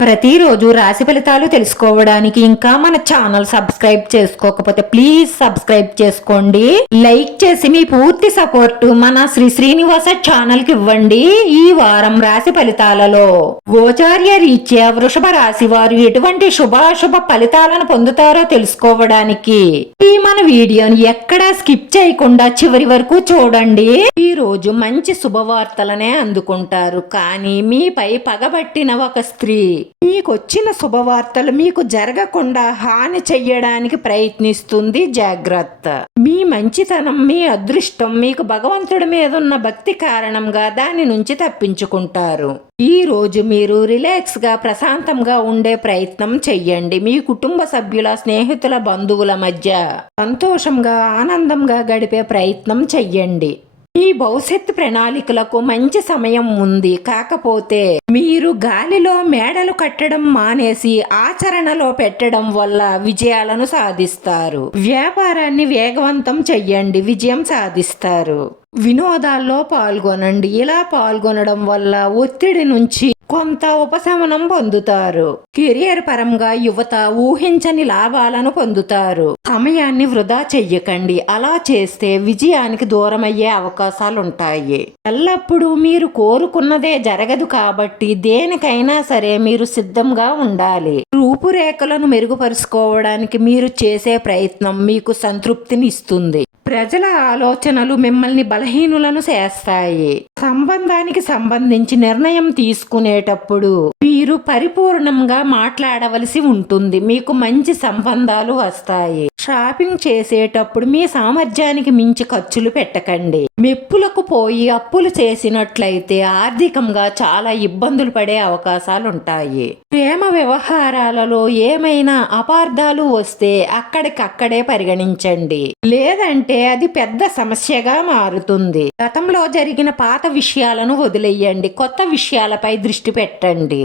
ప్రతిరోజు రాశి ఫలితాలు తెలుసుకోవడానికి ఇంకా మన ఛానల్ సబ్స్క్రైబ్ చేసుకోకపోతే ప్లీజ్ సబ్స్క్రైబ్ చేసుకోండి. లైక్ చేసి మీ పూర్తి సపోర్ట్ మన శ్రీ శ్రీనివాస ఛానల్కి ఇవ్వండి ఈ వారం రాశి ఫలితాలలో. గోచార్య రీత్యా వృషభ రాశి వారు ఎటువంటి శుభాశుభ ఫలితాలను పొందుతారో తెలుసుకోవడానికి ఈ మన వీడియోని ఎక్కడా స్కిప్ చేయకుండా చివరి వరకు చూడండి. ఈ రోజు మంచి శుభవార్తలనే అందుకుంటారు. కానీ మీపై పగబట్టిన ఒక స్త్రీ మీకొచ్చిన శుభవార్తలు మీకు జరగకుండా హాని చెయ్యడానికి ప్రయత్నిస్తుంది జాగ్రత్త. మీ మంచితనం మీ అదృష్టం మీకు భగవంతుడి మీద ఉన్న భక్తి కారణంగా దాని నుంచి తప్పించుకుంటారు. ఈ రోజు మీరు రిలాక్స్గా ప్రశాంతంగా ఉండే ప్రయత్నం చెయ్యండి. మీ కుటుంబ సభ్యుల స్నేహితుల బంధువుల మధ్య సంతోషంగా ఆనందంగా గడిపే ప్రయత్నం చెయ్యండి. ఈ భవిష్యత్ ప్రణాళికలకు మంచి సమయం ఉంది. కాకపోతే మీరు గాలిలో మేడలు కట్టడం మానేసి ఆచరణలో పెట్టడం వల్ల విజయాలను సాధిస్తారు. వ్యాపారాన్ని వేగవంతం చెయ్యండి. విజయం సాధిస్తారు. వినోదాల్లో పాల్గొనండి. ఇలా పాల్గొనడం వల్ల ఒత్తిడి నుంచి కొంత ఉపశమనం పొందుతారు. కెరియర్ పరంగా యువత ఊహించని లాభాలను పొందుతారు. సమయాన్ని వృధా చెయ్యకండి. అలా చేస్తే విజయానికి దూరమయ్యే అవకాశాలుంటాయి. ఎల్లప్పుడూ మీరు కోరుకున్నదే జరగదు కాబట్టి దేనికైనా సరే మీరు సిద్ధంగా ఉండాలి. రూపురేఖలను మెరుగుపరుచుకోవడానికి మీరు చేసే ప్రయత్నం మీకు సంతృప్తిని ఇస్తుంది. ప్రజల ఆలోచనలు మిమ్మల్ని బలహీనులను చేస్తాయి. సంబంధానికి సంబంధించి నిర్ణయం తీసుకునేటప్పుడు మీరు పరిపూర్ణంగా మాట్లాడవలసి ఉంటుంది. మీకు మంచి సంబంధాలు వస్తాయి. షాపింగ్ చేసేటప్పుడు మీ సామర్థ్యానికి మించి ఖర్చులు పెట్టకండి. మెప్పులకు పోయి అప్పులు చేసినట్లయితే ఆర్థికంగా చాలా ఇబ్బందులు పడే అవకాశాలు ఉంటాయి ప్రేమ వ్యవహారాలలో ఏమైనా అపార్థాలు వస్తే అక్కడికక్కడే పరిగణించండి. లేదంటే అది పెద్ద సమస్యగా మారుతుంది. గతంలో జరిగిన పాత విషయాలను వదిలేయండి. కొత్త విషయాలపై దృష్టి పెట్టండి.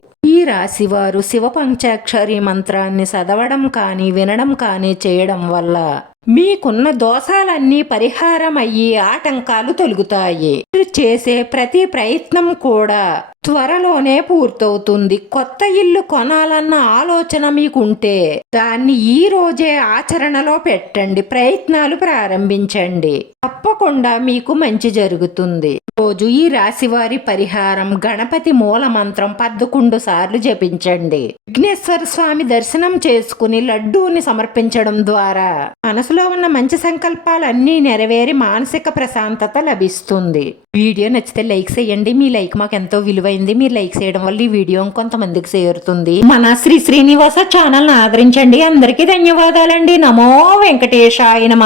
రాశివారు శివ పంచాక్షరి మంత్రాన్ని చదవడం కానీ వినడం కానీ చేయడం వల్ల మీకున్న దోషాలన్నీ పరిహారం అయ్యి ఆటంకాలు తొలుగుతాయి. మీరు చేసే ప్రతి ప్రయత్నం కూడా త్వరలోనే పూర్తవుతుంది. కొత్త ఇల్లు కొనాలన్న ఆలోచన మీకుంటే దాన్ని ఈ రోజే ఆచరణలో పెట్టండి ప్రయత్నాలు ప్రారంభించండి. తప్పకుండా మీకు మంచి జరుగుతుంది. రోజు ఈ రాశివారి పరిహారం గణపతి మూల మంత్రం పదకొండు సార్లు జపించండి. విఘ్నేశ్వర స్వామి దర్శనం చేసుకుని లడ్డూని సమర్పించడం ద్వారా మనసులో ఉన్న మంచి సంకల్పాలన్నీ నెరవేరి మానసిక ప్రశాంతత లభిస్తుంది. వీడియో నచ్చితే లైక్ చేయండి. మీ లైక్ మాకు ఎంతో విలువైంది. మీరు లైక్ చేయడం వల్ల ఈ వీడియో కొంతమందికి చేరుతుంది. మన శ్రీ శ్రీనివాస ఛానల్ ఆదరించండి. అందరికీ ధన్యవాదాలండి. నమో వెంకటేశాయ నమ.